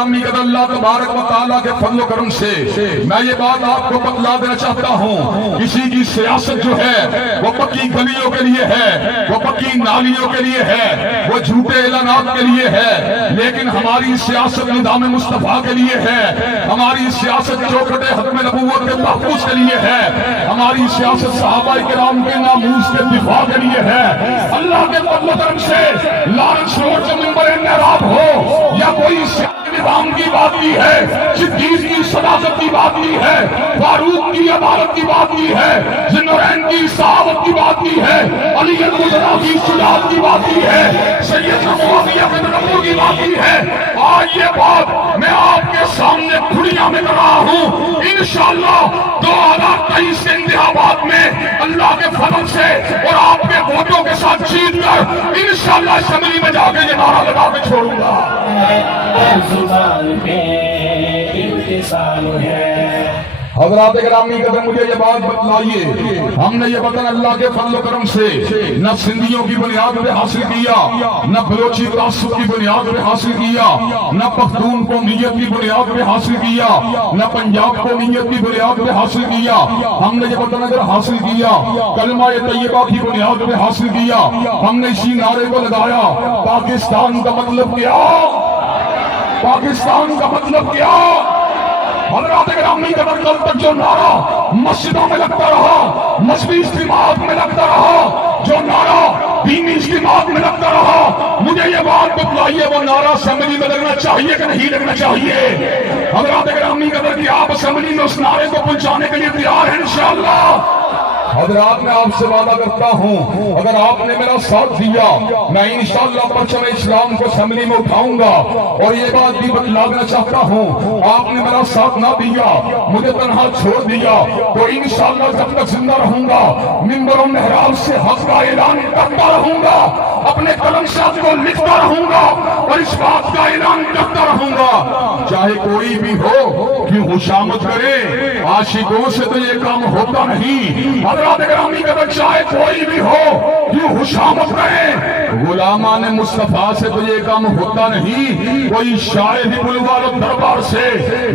گرامی قدر اللہ تبارک و تعالیٰ کے فضل و کرم سے میں یہ بات آپ کو بتلا دینا چاہتا ہوں، کسی کی سیاست جو ہے وہ پکی گلیوں کے لیے ہے، وہ پکی نالیوں کے لیے ہے، وہ جھوٹے اعلانات کے لیے ہے، لیکن ہماری سیاست نظام مصطفیٰ کے لیے ہے، ہماری سیاست چوکھٹ ختم نبوت کے تحفظ کے لیے ہے، ہماری سیاست صحابہ کرام کے ناموس کے دفاع کے لیے ہے۔ اللہ کے فضل و کرم سے لارنس روڈ سے منبر محراب ہو یا کوئی نظام کی بات کی ہے، صدیق کی صداقت کی بات کی ہے، فاروق کی عدالت کی بات کی ہے، ذوالنورین کی صحابت کی بات کی ہے، علی المرتضیٰ کی شجاعت کی بات کی ہے، سیدنا معاویہ بن ربیعہ کی بات کی ہے۔ آج یہ بات میں آپ کے سامنے کھڑیاں میں کر رہا ہوں، انشاءاللہ 2023 کے انتخابات میں اللہ کے فضل سے اور آپ کے ووٹوں کے ساتھ جیت کر انشاءاللہ اسمبلی میں جا کے یہ نعرہ لگا کے چھوڑوں گا۔ حضرات گرامی قدر مجھے یہ بات بتلائیے، ہم نے یہ وطن اللہ کے فضل و کرم سے نہ سندھیوں کی بنیاد پہ حاصل کیا، نہ بلوچی تعصب کی بنیاد پہ حاصل کیا، نہ پختون قومیت کی بنیاد پہ حاصل کیا، نہ پنجاب قومیت کی بنیاد پہ حاصل کیا۔ ہم نے یہ وطن اگر حاصل کیا کلمہ طیبہ کی بنیاد پہ حاصل کیا، ہم نے اسی نعرے کو لگایا، پاکستان کا مطلب کیا، پاکستان کا مطلب کیا۔ حضرات گرامی قدر کل تک جو نعرہ مسجدوں میں لگتا رہا، مذہبی اجتماعات میں لگتا رہا، جو نعرہ دینی اجتماعات میں لگتا رہا، مجھے یہ بات بتلائیے وہ نعرہ اسمبلی میں لگنا چاہیے کہ نہیں لگنا چاہیے؟ حضرات گرامی قدر کہ آپ اسمبلی میں اس نعرے کو پہنچانے کے لیے تیار ہیں انشاءاللہ؟ حضرات میں آپ سے وعدہ کرتا ہوں اگر آپ نے میرا ساتھ دیا میں انشاءاللہ پرچم اسلام کو اسمبلی میں اٹھاؤں گا، اور یہ بات بھی بتلا دینا چاہتا ہوں آپ نے میرا ساتھ نہ دیا، مجھے تنہا چھوڑ دیا، تو انشاءاللہ جب تک زندہ رہوں گا منبر و محراب سے حق کا اعلان کرتا رہوں گا، اپنے قلم سے کو لکھتا رہوں گا اور اس بات کا اعلان کرتا رہوں گا، چاہے کوئی بھی ہو کیوں خوشامد کرے، عاشقوں سے تو یہ کام ہوتا نہیں۔ حضرات گرامی قدر چاہے کوئی بھی ہو کیوں خوشامد کرے، غلامان مصطفیٰ سے تو یہ کام ہوتا نہیں، کوئی شاعر ہی بلوال و دربار سے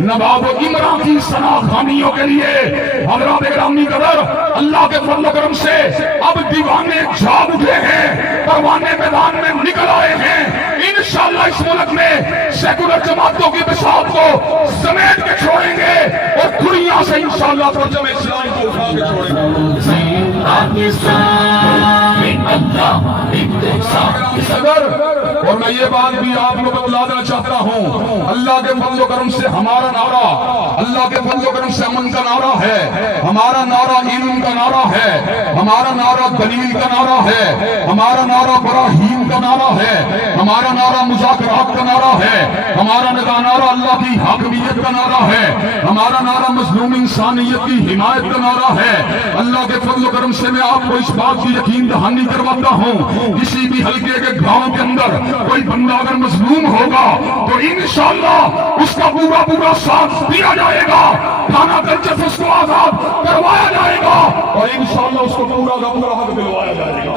نواب و عمران کی سناخانیوں کے لیے۔ حضرات گرامی قدر اللہ کے فضل و کرم سے اب دیوانے جاگ اٹھے ہیں، پروانے میدان میں نکل آئے ہیں، انشاءاللہ اس ملک میں سیکولر جماعتوں کی بساط کو سمیٹ کے چھوڑیں گے اور دنیا سے انشاءاللہ پرچم اسلام کو اٹھا کے چھوڑیں گے۔ اور میں یہ بات بھی آپ کو بتلا دینا چاہتا ہوں اللہ کے فضل و کرم سے ہمارا نعرہ، اللہ کے فضل و کرم سے امن کا نعرہ ہے، ہمارا نعرہ علم کا نعرہ ہے، ہمارا نعرہ دلیل کا نعرہ ہے، ہمارا نعرہ براہین کا نعرہ ہے، ہمارا نعرہ مذاکرات کا نعرہ ہے، ہمارا نعرہ اللہ کی حاکمیت کا نعرہ ہے، ہمارا نعرہ مظلوم انسانیت کی حمایت کا نعرہ ہے۔ اللہ کے فضل و کرم سے میں آپ کو اس بات کی یقین دہانی کرواتا ہوں کسی بھی حلقے کے گاؤں کے اندر کوئی بندہ اگر مظلوم ہوگا تو انشاءاللہ اس کا پورا پورا ساتھ دیا جائے گا، تھانہ کلچر اس کو آزاد کروایا جائے گا اور انشاءاللہ اس کو پورا کا پورا حق دلوایا جائے گا۔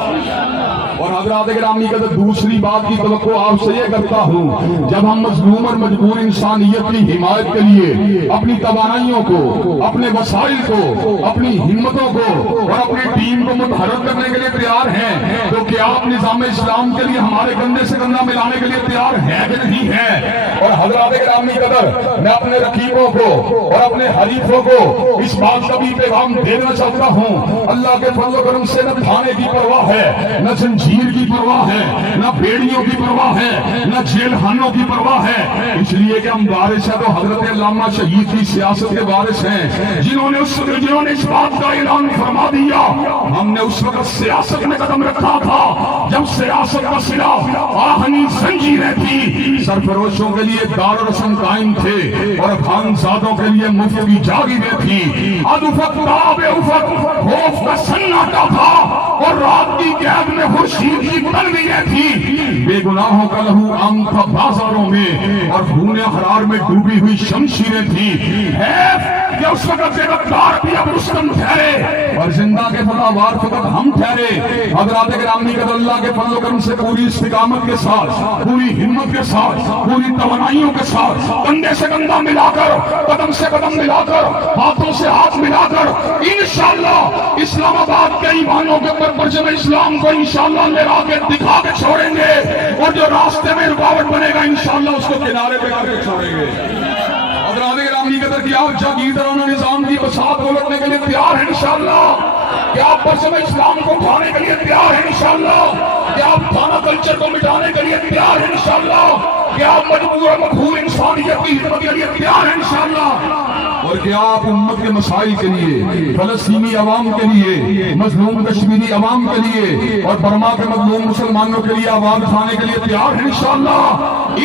اور حضرات گرامی کا دوسری بات کی توقع آپ سے یہ کرتا ہوں جب ہم مظلوم اور مجبور انسانیت کی حمایت کے لیے اپنی توانائیوں کو، اپنے وسائل کو، اپنی ہمتوں کو اور اپنی ٹیم کو متحرک کرنے کے لیے تیار ہیں تو کیا آپ نظام اسلام کے لیے ہمارے کندھے سے کندھا ملانے کے لیے تیار ہیں کہ نہیں ہیں؟ اور حضرات گرامی قدر میں اپنے رقیبوں کو اور اپنے حریفوں کو اس بات کا بھی پیغام دینا چاہتا ہوں اللہ کے فضل و کرم سے نہ تھانے کی پرواہ ہے، نہ زنجیر کی پرواہ ہے، نہ بیڑیوں کی پرواہ ہے، نہ جیل خانوں کی پرواہ ہے، اس لیے کہ ہم وارث ہیں تو حضرت علامہ شہید کی سیاست کے وارث ہیں جنہوں نے اس بات کا اعلان فرما دیا۔ ہم نے اس وقت سیاست میں قدم رکھا تھا جب سیاست کا صلہ آہنی زنجیریں تھی، سرفروشوں کے لیے دار و رسم قائم تھے اور خانزادوں کے لیے مفت کی جاگیریں تھی، افق تاب افق خوف کا سناٹا تھا اور رات کی قید میں خورشید کی تنویریں تھی، بے گناہوں کا لہو عام تھا بازاروں میں اور خون حرار میں ڈوبی ہوئی شمشیریں تھی۔ کہ اس وقت سے غدار بھی اب رستم ٹھہرے اور زندہ کے فتح فقط ہم ٹھہرے۔ حضرات گرامی قدر اللہ کے فضل و کرم سے پوری استقامت کے ساتھ، پوری ہمت کے ساتھ، پوری توانائیوں کے ساتھ، کندھے سے کندھا ملا کر، قدم سے قدم ملا کر، ہاتھوں سے ہاتھ ملا کر انشاءاللہ اسلام آباد کے ایمانوں کے اوپر پرچم اسلام کو انشاءاللہ لہرا کے دکھا کے چھوڑیں گے، اور جو راستے میں رکاوٹ بنے گا انشاءاللہ اس کو کنارے پہ کر کے چھوڑیں گے۔ حضرات گرامی قدر کی آپ جاگیردارانہ نظام کی بساط الٹنے کے لیے تیار ہیں انشاءاللہ؟ کیا آپ پرچم اسلام کو اٹھانے کے لیے تیار ہیں انشاءاللہ؟ کیا آپ تھانہ کلچر کو مٹانے کے لیے تیار ہیں انشاءاللہ؟ کیا آپ مجبور مقبول انسانیت کی خدمت کے لیے تیار ہیں انشاءاللہ؟ اور کیا آپ امت کے مسائل کے لیے، فلسطینی عوام کے لیے، مظلوم کشمیری عوام کے لیے اور برما کے مظلوم مسلمانوں کے لیے آواز اٹھانے کے لیے تیار ہیں انشاءاللہ؟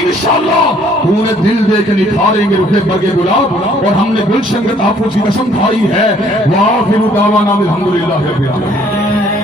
انشاءاللہ انہیں دل دے کے نکھاریں گے رکھے برگے گلاب، اور ہم نے گلشن کے تحفظ کی قسم کھائی ہے۔ وآخر دعوانا الحمدللہ رب العالمین۔